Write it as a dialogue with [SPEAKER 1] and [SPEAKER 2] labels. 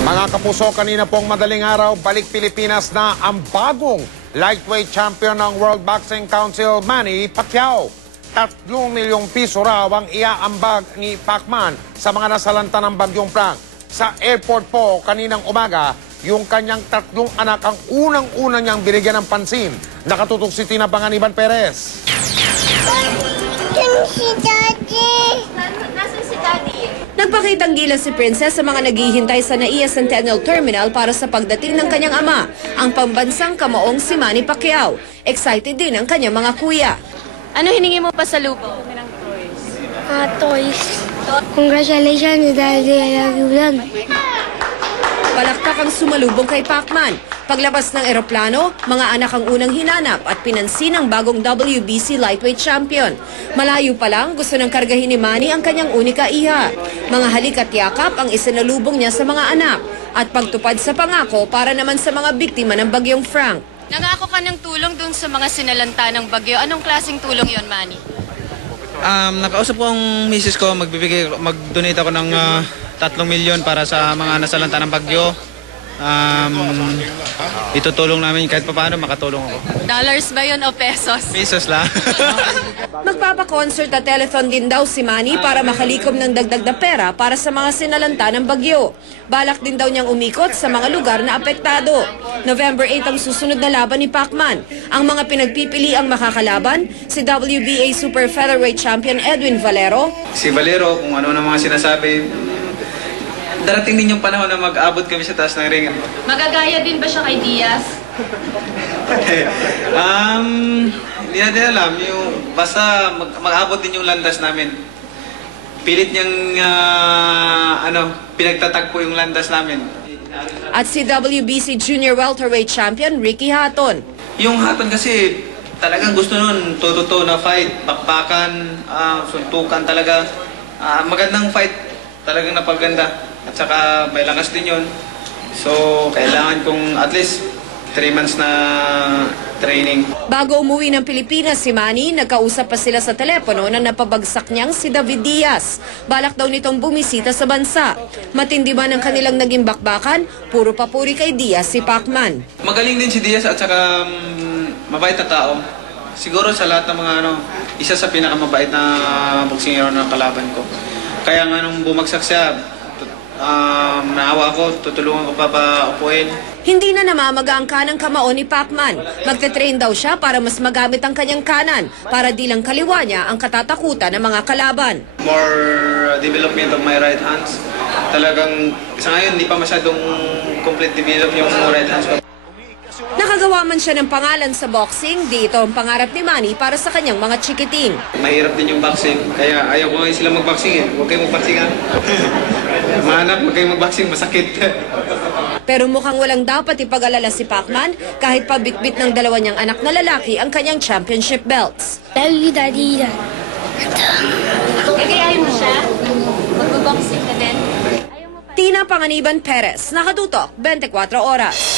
[SPEAKER 1] Mga kapuso, kanina pong madaling araw, balik Pilipinas na ang bagong lightweight champion ng World Boxing Council, Manny Pacquiao. 3 milyong piso raw ang iaambag ni Pacman sa mga nasalanta ng Bagyong Frank. Sa airport po kaninang umaga, yung kanyang 3 anak ang unang-una niyang binigyan ng pansin. Nakatutok si Tina Panganiban Perez.
[SPEAKER 2] Si Daddy.
[SPEAKER 3] Nasaan si Daddy?
[SPEAKER 4] Nagpakitang gilas si Princess sa mga naghihintay sa NAIA Centennial Terminal para sa pagdating ng kanyang ama, ang pambansang kamaong si Manny Pacquiao. Excited din ang kanyang mga kuya.
[SPEAKER 3] Ano hiningi mo pa sa lupo?
[SPEAKER 2] Toys. Congratulations, Daddy. I love you, Dad.
[SPEAKER 4] Palakpak ang sumalubong kay Pacman. Paglabas ng eroplano, mga anak ang unang hinanap at pinansin ang bagong WBC lightweight champion. Malayo pa lang, gusto ng kargahin ni Manny ang kanyang unika iha. Mga halik at yakap ang isinalubong niya sa mga anak at pagtupad sa pangako para naman sa mga biktima ng Bagyong Frank.
[SPEAKER 3] Nangako ka ng tulong dun sa mga sinalanta ng bagyo. Anong klaseng tulong yon, Manny?
[SPEAKER 5] Nakausap ko ang misis ko, mag-donate ako ng 3 milyon para sa mga nasalanta ng bagyo. Itutulong namin kahit paano makatulong ako.
[SPEAKER 3] Dollars ba yun o pesos?
[SPEAKER 5] Pesos lang.
[SPEAKER 4] Magpapa-concert at telethon din daw si Manny para makalikom ng dagdag na pera para sa mga sinalanta ng bagyo. Balak din daw niyang umikot sa mga lugar na apektado. November 8 ang susunod na laban ni Pacman. Ang mga pinagpipili ang makakalaban, si WBA Super Featherweight Champion Edwin Valero.
[SPEAKER 5] Si Valero, kung ano na mga sinasabi, darating din yung panahon na mag-abot kami sa taas ng ring.
[SPEAKER 3] Magagaya din ba siya kay Diaz?
[SPEAKER 5] Hindi natin alam. Basta mag-abot din yung landas namin. Pilit niyang pinagtatagpo yung landas namin.
[SPEAKER 4] At si WBC Junior Welterweight Champion Ricky Hatton.
[SPEAKER 5] Yung Hatton kasi talagang gusto nun, totoo na fight, bakbakan, suntukan talaga. Magandang fight, talagang napaganda. At saka may lakas din yun. So, kailangan kong at least 3 months na training.
[SPEAKER 4] Bago umuwi ng Pilipinas si Manny, nagkausap pa sila sa telepono na napabagsak niyang si David Diaz. Balak daw nitong bumisita sa bansa. Matindi man ang kanilang naging bakbakan, puro papuri kay Diaz si Pacman.
[SPEAKER 5] Magaling din si Diaz at saka mabait na tao. Siguro sa lahat ng mga isa sa pinakamabait na boksingero na kalaban ko. Kaya nga nung bumagsak siya, naawa ako, tutulungan ko pa upuin.
[SPEAKER 4] Hindi na namamaga ang kanang kamao ni Pacman. Magte-train daw siya para mas magamit ang kanyang kanan para di lang kaliwa niya ang katatakutan ng mga kalaban.
[SPEAKER 5] More development of my right hands. Talagang sa ngayon hindi pa masyadong complete develop yung right hands ko.
[SPEAKER 4] Nakagawa man siya ng pangalan sa boxing, di ito ang pangarap ni Manny para sa kanyang mga chikiting.
[SPEAKER 5] Mahirap din yung boxing, kaya ayaw ko ngayon sila mag-boxing eh. Huwag kayong mag-boxing ha. Mga anak, huwag kayong mag-boxing, masakit.
[SPEAKER 4] Pero mukhang walang dapat ipag-alala si Pacman kahit pabitbit ng dalawa niyang anak na lalaki ang kanyang championship belts.
[SPEAKER 2] Love you, Daddy.
[SPEAKER 3] Gagayahin mo siya? Magbaboxing ka din?
[SPEAKER 4] Tina Panganiban Perez, nakatutok 24 oras.